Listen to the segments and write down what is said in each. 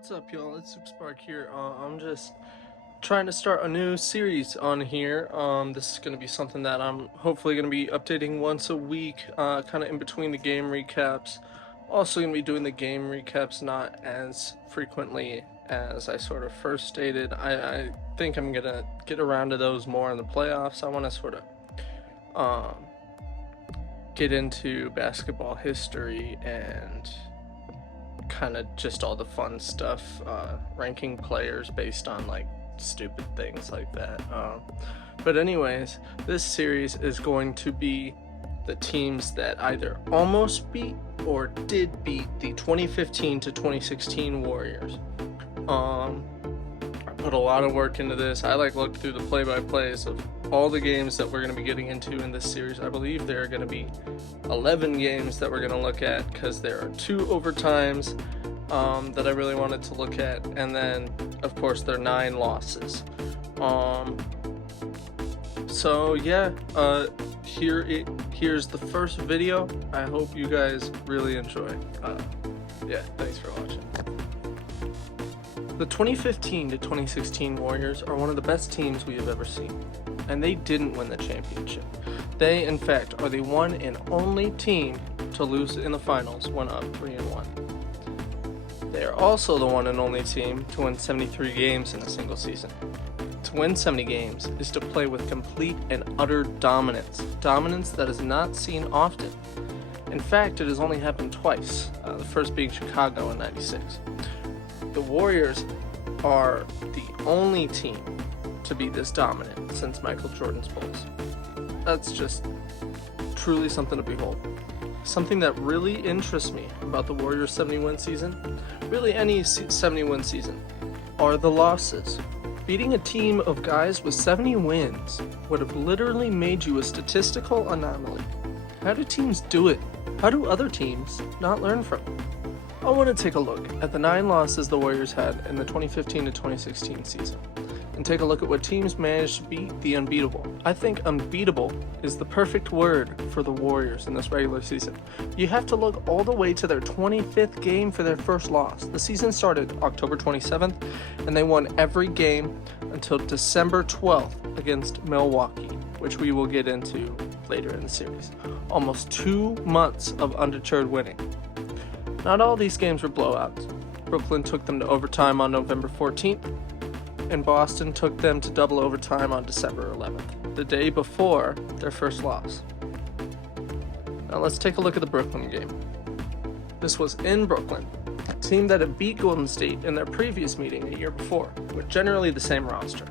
What's up, y'all? It's SuperSpark here. I'm just trying to start a new series on here. This is going to be something that I'm hopefully going to be updating once a week, kind of in between the game recaps. Also going to be doing the game recaps not as frequently as I sort of first stated. I think I'm going to get around to those more in the playoffs. I want to sort of get into basketball history and kind of just all the fun stuff, ranking players based on like stupid things like that. But anyways, this series is going to be the teams that either almost beat or did beat the 2015 to 2016 Warriors. I put a lot of work into this. I looked through the play-by-plays of all the games that we're going to be getting into in this series. I believe there are going to be 11 games that we're going to look at because there are 2 overtimes that I really wanted to look at, and then of course there are 9 losses. So yeah, here's the first video. I hope you guys really enjoy. Yeah, thanks for watching. The 2015 to 2016 Warriors are one of the best teams we have ever seen, and they didn't win the championship. They, in fact, are the one and only team to lose in the finals when up 3-1. They are also the one and only team to win 73 games in a single season. To win 70 games is to play with complete and utter dominance that is not seen often. In fact, it has only happened twice, the first being Chicago in '96. The Warriors are the only team to be this dominant since Michael Jordan's Bulls. That's just truly something to behold. Something that really interests me about the Warriors 70-win season, really any 70-win season, are the losses. Beating a team of guys with 70 wins would have literally made you a statistical anomaly. How do teams do it? How do other teams not learn from it? I want to take a look at the 9 losses the Warriors had in the 2015 to 2016 season, and take a look at what teams managed to beat the unbeatable. I think unbeatable is the perfect word for the Warriors in this regular season. You have to look all the way to their 25th game for their first loss. The season started October 27th, and they won every game until December 12th against Milwaukee, which we will get into later in the series. Almost 2 months of undeterred winning. Not all these games were blowouts. Brooklyn took them to overtime on November 14th, and Boston took them to double overtime on December 11th, the day before their first loss. Now let's take a look at the Brooklyn game. This was in Brooklyn, a team that had beat Golden State in their previous meeting a year before, with generally the same roster.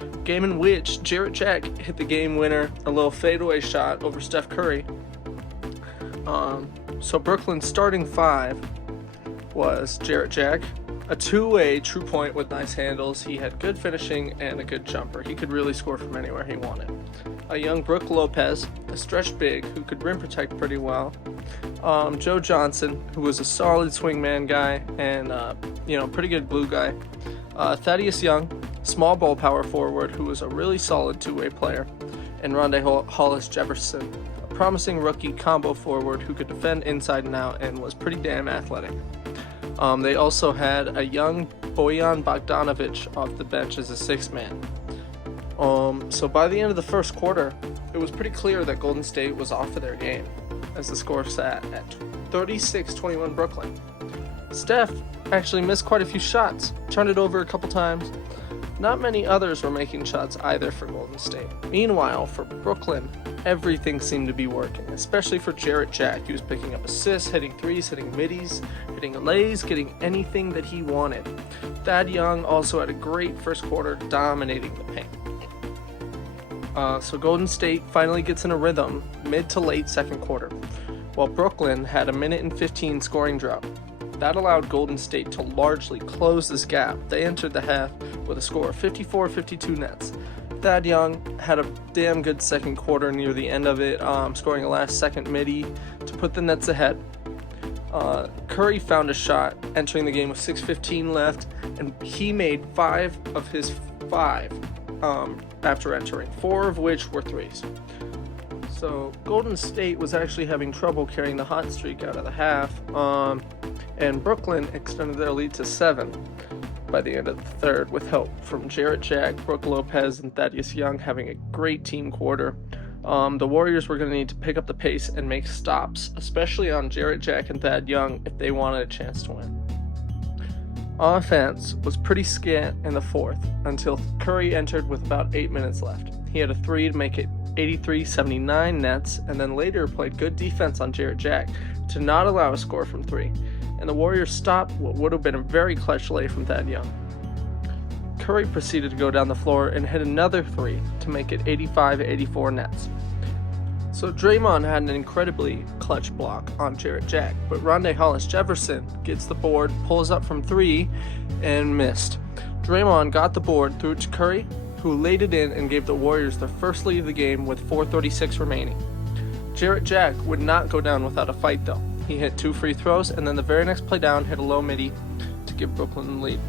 A game in which Jarrett Jack hit the game winner, a little fadeaway shot over Steph Curry. So Brooklyn's starting 5 was Jarrett Jack, a two-way true point with nice handles. He had good finishing and a good jumper. He could really score from anywhere he wanted. A young Brook Lopez, a stretch big who could rim protect pretty well. Joe Johnson, who was a solid swingman guy and pretty good glue guy. Thaddeus Young, small ball power forward who was a really solid two-way player. And Rondae Hollis Jefferson, a promising rookie combo forward who could defend inside and out and was pretty damn athletic. They also had a young Bojan Bogdanovic off the bench as a 6th man. So by the end of the first quarter, it was pretty clear that Golden State was off of their game, as the score sat at 36-21 Brooklyn. Steph actually missed quite a few shots, turned it over a couple times. Not many others were making shots either for Golden State. Meanwhile, for Brooklyn, everything seemed to be working, especially for Jarrett Jack. He was picking up assists, hitting threes, hitting middies, hitting lays, getting anything that he wanted. Thad Young also had a great first quarter, dominating the paint. So Golden State finally gets in a rhythm mid to late second quarter, while Brooklyn had a 1:15 scoring drought. That allowed Golden State to largely close this gap. They entered the half with a score of 54-52 nets. Thad Young had a damn good second quarter near the end of it, scoring a last-second midi to put the Nets ahead. Curry found a shot entering the game with 6:15 left, and he made 5 of his 5 after entering, 4 of which were threes. So Golden State was actually having trouble carrying the hot streak out of the half, and Brooklyn extended their lead to 7 by the end of the third, with help from Jarrett Jack, Brook Lopez, and Thaddeus Young having a great team quarter. The Warriors were going to need to pick up the pace and make stops, especially on Jarrett Jack and Thad Young, if they wanted a chance to win. Offense was pretty scant in the fourth until Curry entered with about 8 minutes left. He had a 3 to make it 83-79 Nets, and then later played good defense on Jarrett Jack to not allow a score from 3, and the Warriors stopped what would have been a very clutch lay from Thad Young. Curry proceeded to go down the floor and hit another 3 to make it 85-84 Nets. So Draymond had an incredibly clutch block on Jarrett Jack, but Rondae Hollis-Jefferson gets the board, pulls up from 3, and missed. Draymond got the board, threw it to Curry, who laid it in and gave the Warriors their first lead of the game with 4:36 remaining. Jarrett Jack would not go down without a fight though. He hit 2 free throws, and then the very next play down hit a low midi to give Brooklyn the lead.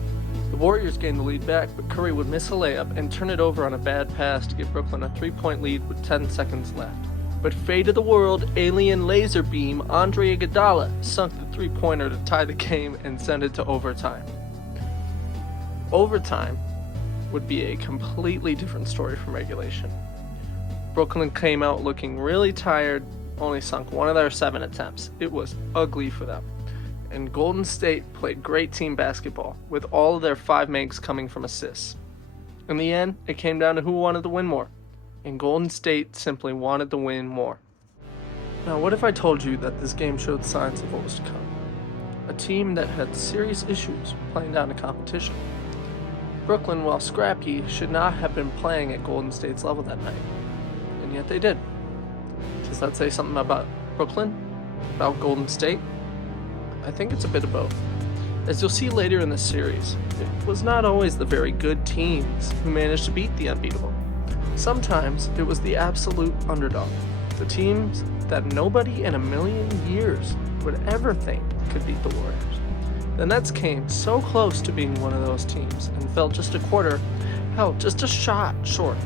The Warriors gained the lead back, but Curry would miss a layup and turn it over on a bad pass to give Brooklyn a 3-point lead with 10 seconds left. But fate of the world, alien laser beam, Andre Iguodala sunk the 3-pointer to tie the game and send it to overtime. Overtime would be a completely different story from regulation. Brooklyn came out looking really tired, only sunk 1 of their 7 attempts. It was ugly for them. And Golden State played great team basketball, with all of their 5 makes coming from assists. In the end, it came down to who wanted to win more, and Golden State simply wanted to win more. Now, what if I told you that this game showed signs of what was to come? A team that had serious issues playing down to competition. Brooklyn, while scrappy, should not have been playing at Golden State's level that night, and yet they did. Does that say something about Brooklyn? About Golden State? I think it's a bit of both. As you'll see later in the series, it was not always the very good teams who managed to beat the unbeatable. Sometimes it was the absolute underdog, the teams that nobody in a million years would ever think could beat the Warriors. The Nets came so close to being one of those teams and fell just a quarter, hell, just a shot short.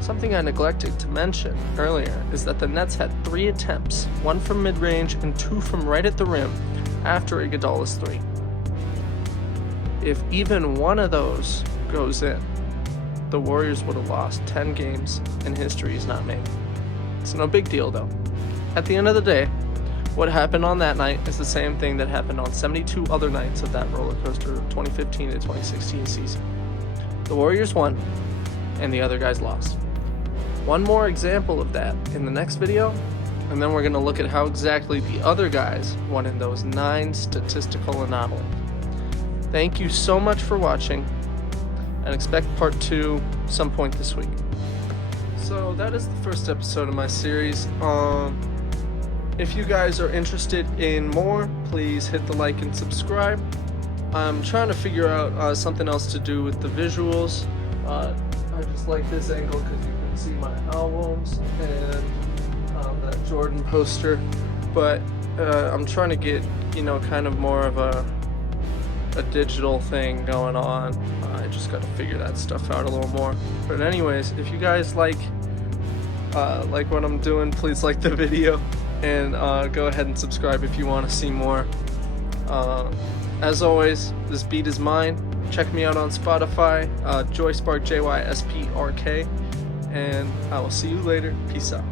Something I neglected to mention earlier is that the Nets had 3 attempts, 1 from mid-range and 2 from right at the rim after Iguodala's 3. If even one of those goes in, the Warriors would have lost 10 games and history is not made. It's no big deal though. At the end of the day, what happened on that night is the same thing that happened on 72 other nights of that roller coaster 2015 to 2016 season. The Warriors won, and the other guys lost. One more example of that in the next video, and then we're going to look at how exactly the other guys won in those 9 statistical anomalies. Thank you so much for watching, and expect part 2 some point this week. So that is the first episode of my series. If you guys are interested in more, please hit the like and subscribe. I'm trying to figure out something else to do with the visuals. I just like this angle because you can see my albums and that Jordan poster. But I'm trying to get, kind of more of a digital thing going on. I just got to figure that stuff out a little more. But anyways, if you guys like what I'm doing, please like the video. And go ahead and subscribe if you want to see more. As always, this beat is mine. Check me out on Spotify, JoySpark, JYSPRK, and I will see you later. Peace out.